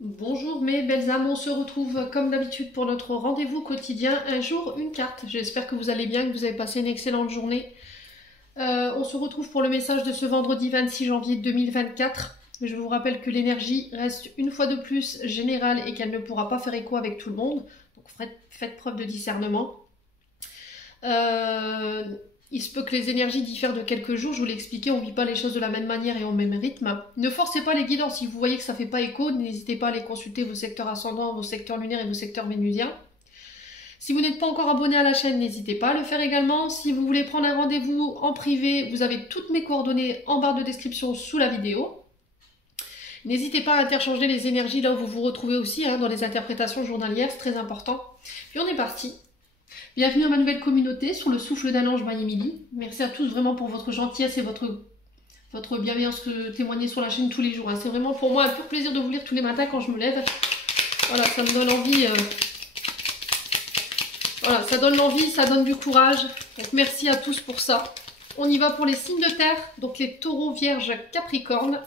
Bonjour mes belles âmes, on se retrouve comme d'habitude pour notre rendez-vous quotidien, un jour, une carte. J'espère que vous allez bien, que vous avez passé une excellente journée. On se retrouve pour le message de ce vendredi 26 janvier 2024. Je vous rappelle que l'énergie reste une fois de plus générale et qu'elle ne pourra pas faire écho avec tout le monde. Donc faites preuve de discernement. Il se peut que les énergies diffèrent de quelques jours, je vous l'ai expliqué, on ne vit pas les choses de la même manière et au même rythme. Ne forcez pas les guidants, si vous voyez que ça ne fait pas écho, n'hésitez pas à aller consulter vos secteurs ascendants, vos secteurs lunaires et vos secteurs vénusiens. Si vous n'êtes pas encore abonné à la chaîne, n'hésitez pas à le faire également. Si vous voulez prendre un rendez-vous en privé, vous avez toutes mes coordonnées en barre de description sous la vidéo. N'hésitez pas à interchanger les énergies là où vous vous retrouvez aussi, dans les interprétations journalières, c'est très important. Puis on est parti. Bienvenue à ma nouvelle communauté sur le souffle d'un ange by Emily. Merci à tous vraiment pour votre gentillesse et votre bienveillance que témoignez sur la chaîne tous les jours. C'est vraiment pour moi un pur plaisir de vous lire tous les matins quand je me lève. Voilà, ça me donne envie. Voilà, ça donne l'envie, ça donne du courage. Donc merci à tous pour ça. On y va pour les signes de terre. Donc les taureaux, vierges, capricorne.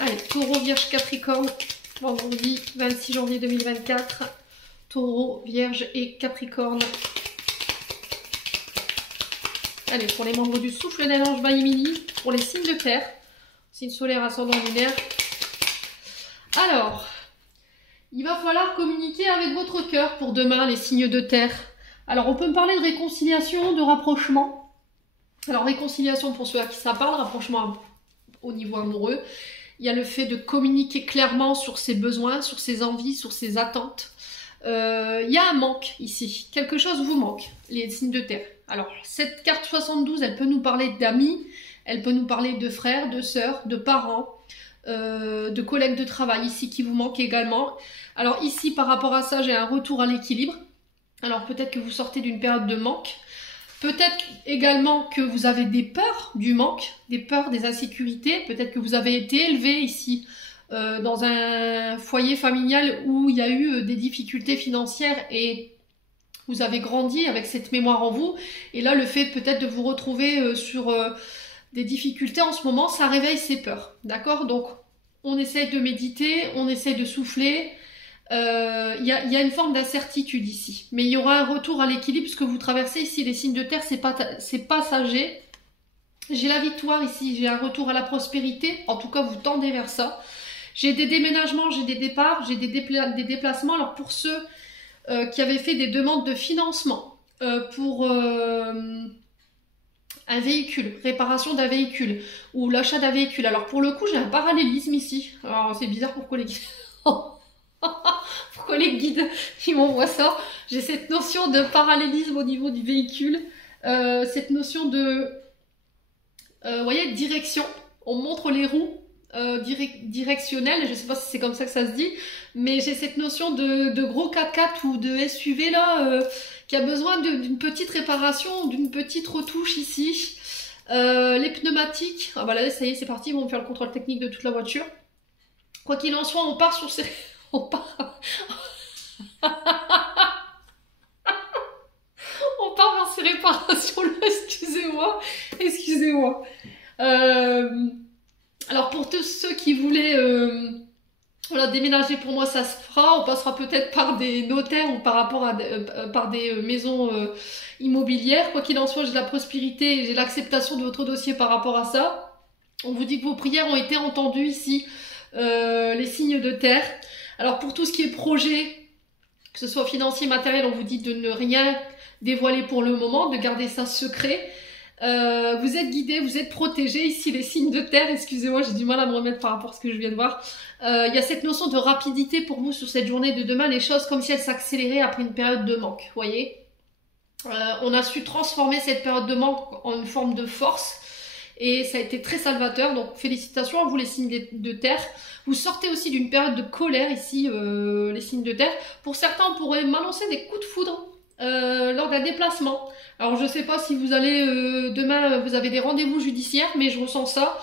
Allez, taureau, vierge, capricorne. Vendredi 26 janvier 2024. Taureau, vierge et capricorne. Allez, pour les membres du souffle d'un ange by Emily, pour les signes de terre, signe solaire, ascendant, lunaire. Alors, il va falloir communiquer avec votre cœur pour demain, les signes de terre. Alors, on peut me parler de réconciliation, de rapprochement. Alors, réconciliation pour ceux à qui ça parle, rapprochement au niveau amoureux. Il y a le fait de communiquer clairement sur ses besoins, sur ses envies, sur ses attentes. Il y a un manque ici, quelque chose vous manque, les signes de terre. Alors cette carte 72, elle peut nous parler d'amis, elle peut nous parler de frères, de sœurs, de parents, de collègues de travail ici qui vous manquent également. Alors ici par rapport à ça, j'ai un retour à l'équilibre. Alors peut-être que vous sortez d'une période de manque, peut-être également que vous avez des peurs du manque, des peurs, des insécurités, peut-être que vous avez été élevé ici dans un foyer familial où il y a eu des difficultés financières et vous avez grandi avec cette mémoire en vous. Et là, le fait peut-être de vous retrouver sur des difficultés en ce moment, ça réveille ces peurs. D'accord? Donc, on essaie de méditer, on essaie de souffler. Il y a une forme d'incertitude ici. Mais il y aura un retour à l'équilibre. Ce que vous traversez ici, les signes de terre, c'est passager. J'ai la victoire ici, j'ai un retour à la prospérité. En tout cas, vous tendez vers ça. J'ai des déménagements, j'ai des départs, j'ai des déplacements. Alors pour ceux qui avaient fait des demandes de financement pour un véhicule, réparation d'un véhicule ou l'achat d'un véhicule. Alors pour le coup, j'ai un parallélisme ici. Alors c'est bizarre pourquoi les guides... pourquoi les guides ils m'envoient ça. J'ai cette notion de parallélisme au niveau du véhicule. Cette notion de... vous voyez, direction. On montre les roues. Directionnel, je ne sais pas si c'est comme ça que ça se dit, mais j'ai cette notion de gros 4x4 ou de SUV là qui a besoin d'une petite réparation, d'une petite retouche ici. Les pneumatiques, ah bah là ça y est c'est parti, ils vont faire le contrôle technique de toute la voiture. Quoi qu'il en soit, on part sur ces... on part... on part vers ces réparations là, excusez-moi. Alors pour tous ceux qui voulaient voilà, déménager, pour moi ça se fera. On passera peut-être par des notaires ou par rapport à par des maisons immobilières. Quoi qu'il en soit, j'ai la prospérité et j'ai l'acceptation de votre dossier par rapport à ça. On vous dit que vos prières ont été entendues ici, les signes de terre. Alors pour tout ce qui est projet, que ce soit financier, matériel, on vous dit de ne rien dévoiler pour le moment, de garder ça secret. Vous êtes guidés, vous êtes protégés. Ici, les signes de terre, excusez-moi, j'ai du mal à me remettre par rapport à ce que je viens de voir. Il y a cette notion de rapidité pour vous sur cette journée de demain, les choses comme si elles s'accéléraient après une période de manque, voyez. On a su transformer cette période de manque en une forme de force et ça a été très salvateur, donc félicitations à vous les signes de terre. Vous sortez aussi d'une période de colère ici, les signes de terre. Pour certains, on pourrait m'annoncer des coups de foudre lors d'un déplacement. Alors je sais pas si vous allez demain vous avez des rendez-vous judiciaires, mais je ressens ça.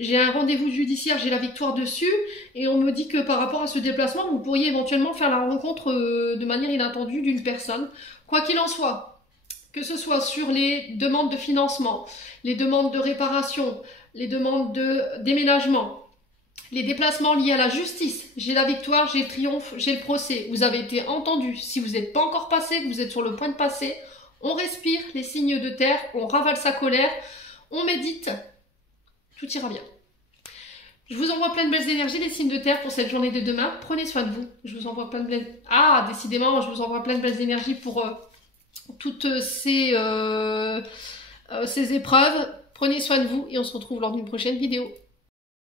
J'ai un rendez-vous judiciaire, j'ai la victoire dessus, et on me dit que par rapport à ce déplacement, vous pourriez éventuellement faire la rencontre de manière inattendue d'une personne. Quoi qu'il en soit, que ce soit sur les demandes de financement, les demandes de réparation, les demandes de déménagement, Les déplacements liés à la justice, j'ai la victoire, j'ai le triomphe, j'ai le procès. Vous avez été entendu. Si vous n'êtes pas encore passé, que vous êtes sur le point de passer, on respire les signes de terre, on ravale sa colère, on médite, tout ira bien. Je vous envoie plein de belles énergies, les signes de terre, pour cette journée de demain. Prenez soin de vous. Je vous envoie plein de belles... Ah, décidément, je vous envoie plein de belles énergies pour toutes ces épreuves. Prenez soin de vous et on se retrouve lors d'une prochaine vidéo.